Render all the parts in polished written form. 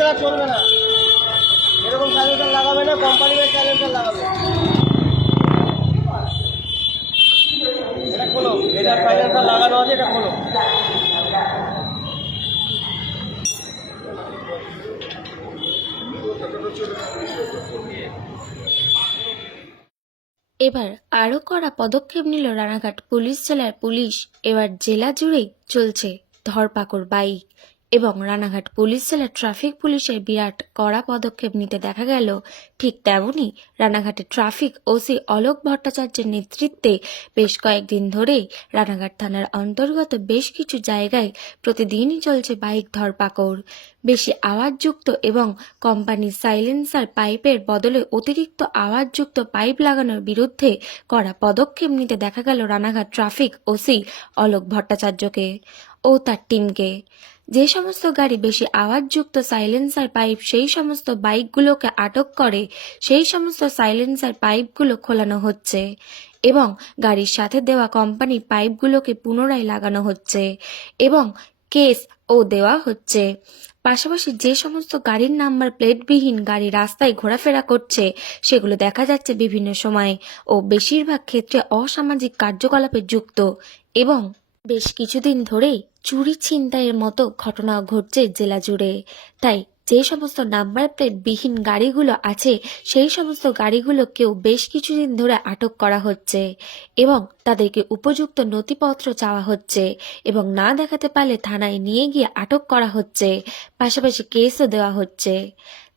ছাড়া চলবে না, এরকম সাইলেন্সার লাগাবে না, কোম্পানি সাইলেন্সার লাগাবে। এটা খোলো, এটা সাইলেন্সার লাগানো আছে, এটা খোলো। এবার আরও কড়া পদক্ষেপ নিল রানাঘাট পুলিশ জেলার পুলিশ। এবার জেলা জুড়েই চলছে ধরপাকড় বাইক, এবং রানাঘাট পুলিশ জেলার ট্রাফিক পুলিশের বিরাট কড়া পদক্ষেপ নিতে দেখা গেল। ঠিক তেমনই রানাঘাটের ট্রাফিক ওসি অলোক ভট্টাচার্যের নেতৃত্বে বেশ কয়েকদিন ধরেই রানাঘাট থানার অন্তর্গত বেশ কিছু জায়গায় প্রতিদিনই চলছে বাইক ধরপাকড়। বেশি আওয়াজযুক্ত এবং কোম্পানির সাইলেন্সার পাইপের বদলে অতিরিক্ত আওয়াজযুক্ত পাইপ লাগানোর বিরুদ্ধে কড়া পদক্ষেপ নিতে দেখা গেল রানাঘাট ট্রাফিক ওসি অলোক ভট্টাচার্যকে ও তার টিমকে। যে সমস্ত গাড়ি বেশি আওয়াজযুক্ত সাইলেন্সার পাইপ সেই সমস্ত বাইকগুলোকে আটক করে সেই সমস্ত সাইলেন্সার পাইপগুলো খোলানো হচ্ছে এবং গাড়ির সাথে দেওয়া কোম্পানি পাইপগুলোকে পুনরায় লাগানো হচ্ছে এবং কেস ও দেওয়া হচ্ছে। পাশাপাশি যে সমস্ত গাড়ির নাম্বার প্লেটবিহীন গাড়ি রাস্তায় ঘোরাফেরা করছে সেগুলো দেখা যাচ্ছে বিভিন্ন সময় ও বেশিরভাগ ক্ষেত্রে অসামাজিক কার্যকলাপে যুক্ত, এবং বেশ কিছুদিন ধরেই চুরি ছিনতাইয়ের মতো ঘটনা ঘটছে জেলা জুড়ে। তাই যে সমস্ত নাম্বার প্লেট বিহীন গাড়িগুলো আছে সেই সমস্ত গাড়িগুলোকেও বেশ কিছুদিন ধরে আটক করা হচ্ছে এবং তাদেরকে উপযুক্ত নথিপত্র চাওয়া হচ্ছে এবং না দেখাতে পারলে থানায় নিয়ে গিয়ে আটক করা হচ্ছে, পাশাপাশি কেসও দেওয়া হচ্ছে।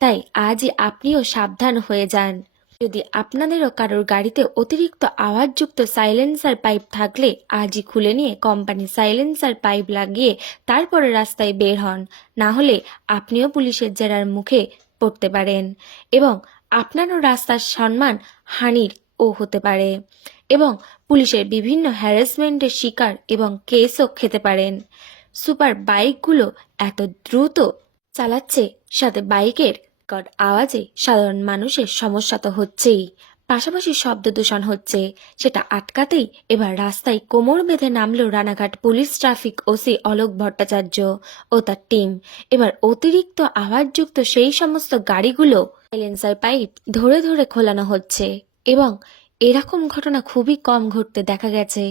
তাই আজই আপনিও সাবধান হয়ে যান। যদি আপনাদেরও কারোর গাড়িতে অতিরিক্ত আওয়াজযুক্ত সাইলেন্সার পাইপ থাকলে আজই খুলে নিয়ে কোম্পানি সাইলেন্সার পাইপ লাগিয়ে তারপরে রাস্তায় বের হন, না হলে আপনিও পুলিশের জেরার মুখে পড়তে পারেন এবং আপনারও রাস্তার সম্মান হানির ও হতে পারে এবং পুলিশের বিভিন্ন হ্যারাসমেন্টের শিকার এবং কেসও খেতে পারেন। সুপার বাইকগুলো এত দ্রুত চালাচ্ছে, সাথে বাইকের আওয়াজে সাধারণ মানুষের সমস্যা তো হচ্ছেই, পাশাপাশি শব্দ দূষণ হচ্ছে। সেটা আটকাতেই এবার রাস্তায় কোমর বেঁধে নামলো Ranaghat police traffic OC Alok Bhattacharya ও তার টিম। এবার অতিরিক্ত আওয়াজযুক্ত সেই সমস্ত গাড়িগুলো সাইলেন্সার পাইপ ধরে ধরে খোলানো হচ্ছে এবং এরকম ঘটনা খুবই কম ঘটতে দেখা গেছে।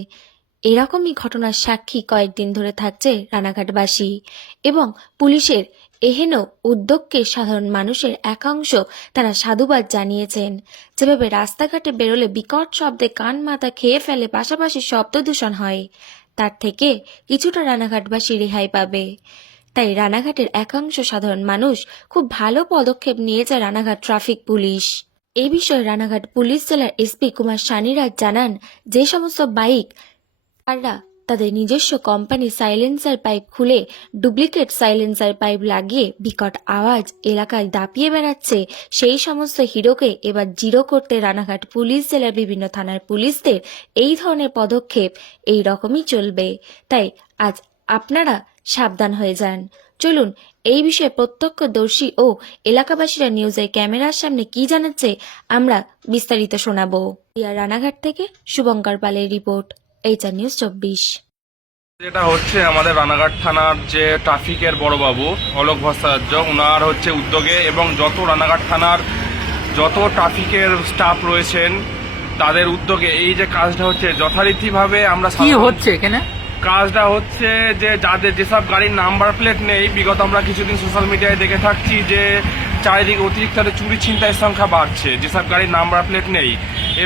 এরকমই ঘটনার সাক্ষী কয়েকদিন ধরে থাকছে রানাঘাটবাসী এবং পুলিশের এহেন উদ্যোগকে সাধারণ মানুষের একাংশ তারা সাধুবাদ জানিয়েছেন। যেভাবে রাস্তাঘাটে বেরোলে বিকট শব্দে কান মাথা খেয়ে ফেলে, পাশাপাশি শব্দ দূষণ হয়, তার থেকে কিছুটা রানাঘাটবাসী রেহাই পাবে। তাই রানাঘাটের একাংশ সাধারণ মানুষ খুব ভালো পদক্ষেপ নিয়েছে রানাঘাট ট্রাফিক পুলিশ। এই বিষয়ে রানাঘাট পুলিশ জেলার এসপি কুমার সানিরাজ জানান, যে সমস্ত বাইক তাদের নিজস্ব কোম্পানি সাইলেন্সার পাইপ খুলে ডুপ্লিকেট সাইলেন্সার পাইপ লাগিয়ে বিকট আওয়াজ এলাকায় দাপিয়ে বেড়াচ্ছে, সেই সমস্ত হিরোকে এবার জিরো করতে রানাঘাট পুলিশ জেলার বিভিন্ন থানার পুলিশদের এই ধরনের পদক্ষেপ এই রকমই চলবে। তাই আজ আপনারা সাবধান হয়ে যান। চলুন এই বিষয়ে প্রত্যক্ষদর্শী ও এলাকাবাসীরা নিউজের ক্যামেরার সামনে কি জানাচ্ছে আমরা বিস্তারিত শোনাবো। রানাঘাট থেকে শুভঙ্কর পালের রিপোর্ট, এইচআর নিউজ 24। যেটা হচ্ছে আমাদের রানাঘাট থানার যে ট্রাফিকের বড়বাবু অলোক ভট্টাচার্য, ওনার হচ্ছে উদ্যোগে এবং যত রানাঘাট থানার যত ট্রাফিকের স্টাফ রয়েছেন তাদের উদ্যোগে এই যে কাজটা হচ্ছে যথারীতিভাবে আমরা কি হচ্ছে এখানে কাজটা হচ্ছে যে যাদের যেসব গাড়ির নাম্বার প্লেট নেই, বিগত আমরা কিছুদিন সোশ্যাল মিডিয়ায় দেখে থাকছি যে চারিদিকে অতিরিক্ত চুরি ছিনতাইয়ের সংখ্যা বাড়ছে, যেসব গাড়ির নাম্বার প্লেট নেই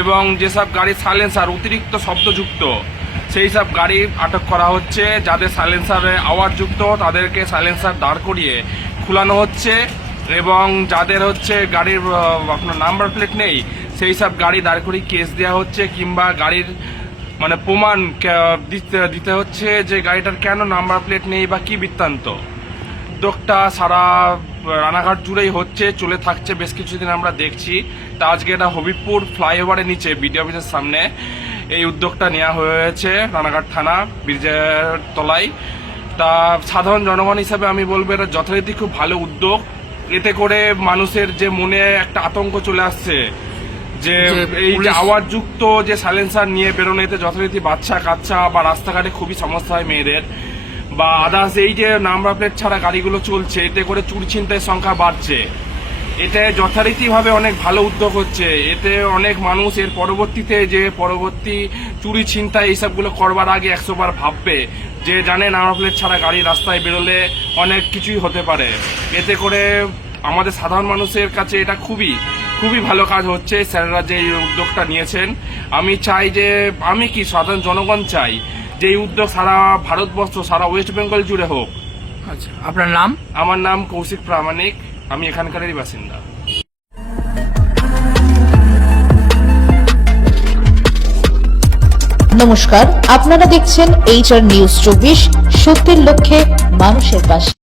এবং যেসব গাড়ির সাইলেন্সার অতিরিক্ত শব্দযুক্ত সেই সব গাড়ি আটক করা হচ্ছে। যাদের সাইলেন্সারে আওয়াজযুক্ত তাদেরকে সাইলেন্সার দাঁড় করিয়ে খুলানো হচ্ছে এবং যাদের হচ্ছে গাড়ির আপনার নাম্বার প্লেট নেই সেই সব গাড়ি দাঁড় করিয়ে কেস দেওয়া হচ্ছে কিংবা গাড়ির মানে প্রমাণ দিতে হচ্ছে যে গাড়িটার কেন নাম্বার প্লেট নেই বা কি বৃত্তান্ত। উদ্যোগটা সারা রানাঘাট জুড়েই হচ্ছে, চলে থাকছে বেশ কিছুদিন আমরা দেখছি। তা আজকে এটা হবিবপুর ফ্লাইওভারের নিচে বিডিও অফিসের সামনে এই উদ্যোগটা নেওয়া হয়েছে রানাঘাট থানা ব্রিজের তলায়। তা সাধারণ জনগণ হিসাবে আমি বলবো এটা যথারীতি খুব ভালো উদ্যোগ। এতে করে মানুষের যে মনে একটা আতঙ্ক চলে আসছে যে এই যে আওয়াজযুক্ত যে সাইলেন্সার নিয়ে বেরোনো, এতে যথারীতি বাচ্চা কাচ্চা বা রাস্তাঘাটে খুবই সমস্যা হয় মেয়েদের বা আদার্স এই যে নাম্বার প্লেট ছাড়া গাড়িগুলো চলছে, এতে করে চুরি ছিনতাইয়ের সংখ্যা বাড়ছে। এতে যথারীতিভাবে অনেক ভালো উদ্যোগ হচ্ছে। এতে অনেক মানুষ এর পরবর্তীতে যে পরবর্তী চুরি ছিনতাই এইসবগুলো করবার আগে 100 বার ভাববে, যে জানে নাম্বার প্লেট ছাড়া গাড়ি রাস্তায় বেরোলে অনেক কিছুই হতে পারে। এতে করে আমাদের সাধারণ মানুষের কাছে এটা খুবই খুবই ভালো কাজ হচ্ছে, স্যারেরা যে এই উদ্যোগটা নিয়েছেন। আমি চাই যে আমি কি সাধারণ জনগণ চাই যে এই উদ্যোগ সারা ভারতবর্ষ, সারা ওয়েস্ট বেঙ্গল জুড়ে হোক। আচ্ছা, আপনার নাম? আমার নাম কৌশিক প্রামাণিক, আমি এখানকারই বাসিন্দা। নমস্কার, আপনারা দেখছেন HR নিউজ 24, সত্যের লক্ষ্যে মানুষের পাশে।